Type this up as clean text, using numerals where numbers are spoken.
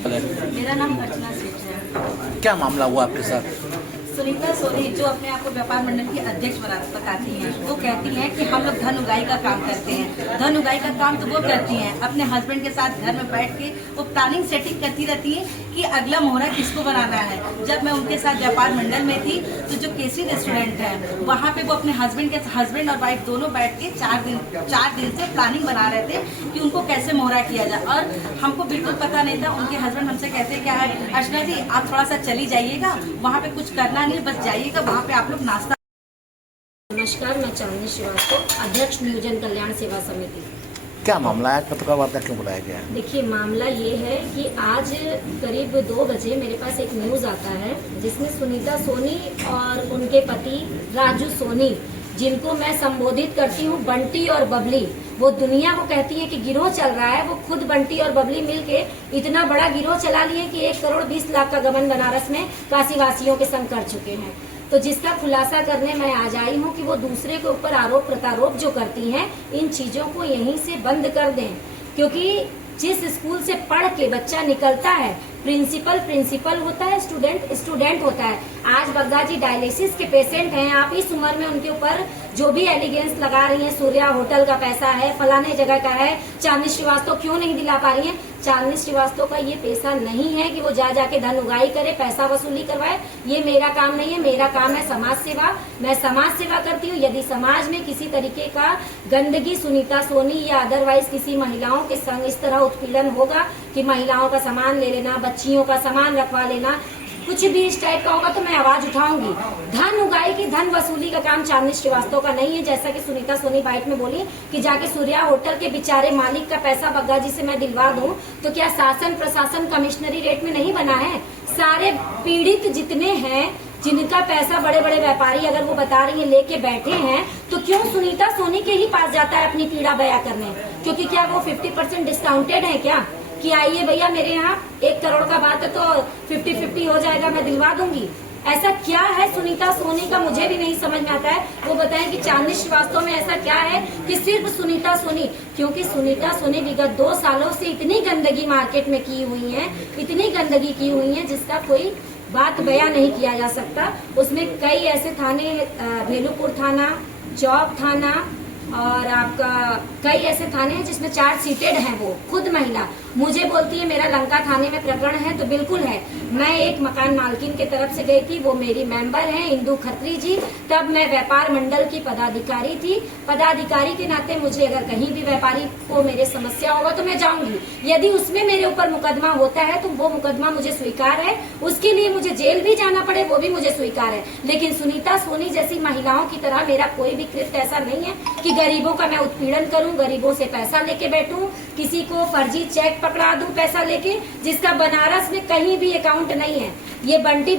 मेरा नाम अर्चना सेठ है। क्या मामला हुआ आपके साथ? सुनीता सोनी जो अपने आप को व्यापार मंडल की अध्यक्ष बताती हैं, वो कहती हैं कि हम लोग धन उगाही का काम करते हैं। धन उगाही का काम तो वो करती हैं, अपने हस्बैंड के साथ घर में बैठ के वो प्लानिंग सेटिंग करती रहती हैं कि अगला मोहरा किसको बनाना है। जब मैं उनके साथ व्यापार मंडल में थी तो जो केसरी रेस्टोरेंट है वहाँ पे वो अपने हस्बैंड और वाइफ दोनों बैठ के 4 दिन से प्लानिंग बना रहे थे कि उनको कैसे मोहरा किया जाए। और हमको बिल्कुल पता नहीं था। उनके हस्बैंड हमसे कहते हैं क्या है अर्चना जी आप थोड़ा सा चली जाइएगा, वहाँ पे कुछ करना नहीं, बस जाइएगा, वहाँ पे आप लोग नाश्ता। नमस्कार, मैं चांदनी श्रीवास्तव, अध्यक्ष नियोजन कल्याण सेवा समिति। क्या मामला है? पत्रकार वार्ता क्यों बुलाया गया? देखिए, मामला ये है कि आज करीब 2 बजे मेरे पास एक न्यूज आता है जिसमें सुनीता सोनी और उनके पति राजू सोनी, जिनको मैं संबोधित करती हूँ बंटी और बबली, वो दुनिया को कहती है कि गिरोह चल रहा है। वो खुद बंटी और बबली मिलके इतना बड़ा गिरोह चला लिए कि 1 करोड़ 20 लाख का गबन बनारस में काशीवासियों के संग कर चुके हैं। तो जिसका खुलासा करने मैं आज आई हूँ कि वो दूसरे के ऊपर आरोप प्रत्यारोप जो करती हैं, इन चीजों को यहीं से बंद कर दें। क्योंकि जिस स्कूल से पढ़ के बच्चा निकलता है, प्रिंसिपल होता है, स्टूडेंट होता है। आज बग्गा जी डायलिसिस के पेशेंट हैं, आप इस उम्र में उनके ऊपर जो भी एलिगेंस लगा रही हैं, सूर्या होटल का पैसा है, फलाने जगह का है, चांदनी श्रीवास्तव क्यों नहीं दिला पा रही हैं। चांदनी श्रीवास्तव का ये पेशा नहीं है कि वो जा जाके धन उगाही करे, पैसा वसूली करवाए। ये मेरा काम नहीं है। मेरा काम है समाज सेवा। मैं समाज सेवा करती हूँ। यदि समाज में किसी तरीके का गंदगी सुनीता सोनी या अदरवाइज किसी महिलाओं के संग इस तरह उत्पीड़न होगा कि महिलाओं का सामान ले लेना, बच्चियों का सामान रखवा लेना, कुछ भी इस टाइप का होगा तो मैं आवाज उठाऊंगी। धन उगाही की धन वसूली का काम चांदनी श्रीवास्तव का नहीं है। जैसा कि सुनीता सोनी बाइट में बोली कि जाके सूर्या होटल के बेचारे मालिक का पैसा बग्गा जी से मैं दिलवा दूं, तो क्या शासन प्रशासन कमिश्नरी रेट में नहीं बना है? सारे पीड़ित जितने हैं, जिनका पैसा बड़े बड़े व्यापारी अगर वो बता रही है लेके बैठे हैं, तो क्यों सुनीता सोनी के ही पास जाता है अपनी पीड़ा बयां करने? क्योंकि क्या वो 50% डिस्काउंटेड है क्या कि आइए भैया मेरे यहाँ 1 करोड़ का बात है तो 50-50 हो जाएगा, मैं दिलवा दूंगी? ऐसा क्या है सुनीता सोनी का, मुझे भी नहीं समझ में आता है। वो बताएं कि चांदनी श्रीवास्तव में ऐसा क्या है कि सिर्फ सुनीता सोनी, क्योंकि सुनीता सोनी विगत 2 सालों से इतनी गंदगी मार्केट में की हुई है, इतनी गंदगी की हुई है जिसका कोई बात बयां नहीं किया जा सकता। उसमें कई ऐसे थाने, भेलूपुर थाना, चौक थाना और आपका कई ऐसे थाने हैं जिसमें 4 सीटेड हैं। वो खुद महिला मुझे बोलती है मेरा लंका थाने में प्रकरण है, तो बिल्कुल है। मैं एक मकान मालकिन के तरफ से गई थी, वो मेरी मेंबर हैं इंदू खत्री जी। तब मैं व्यापार मंडल की पदाधिकारी थी। पदाधिकारी के नाते मुझे अगर कहीं भी व्यापारी को मेरे समस्या होगा तो मैं जाऊंगी। यदि उसमें मेरे ऊपर मुकदमा होता है तो वो मुकदमा मुझे स्वीकार है, उसके लिए मुझे जेल भी जाना पड़े वो भी मुझे स्वीकार है। लेकिन सुनीता सोनी जैसी महिलाओं की तरह मेरा कोई भी कृत्य ऐसा नहीं है कि गरीबों का मैं उत्पीड़न करूं, गरीबों से पैसा लेके बैठूं, किसी को फर्जी चेक पकड़ा दूं पैसा लेके, जिसका बनारस में कहीं भी अकाउंट नहीं है। ये बंटी